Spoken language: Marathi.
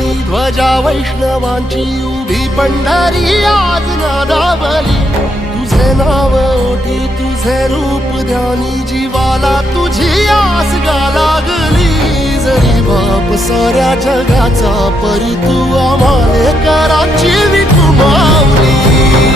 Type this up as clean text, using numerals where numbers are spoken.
ओटी ध्वजा वैष्णवांची उभी पंढरी आज नादावली तुझे नाव ओटी तुझे रूप ध्यानी जीवाला तुझी आस गा लागली जरी बाप साऱ्या जगाचा परी तू आम्हाले कराची विठू माऊली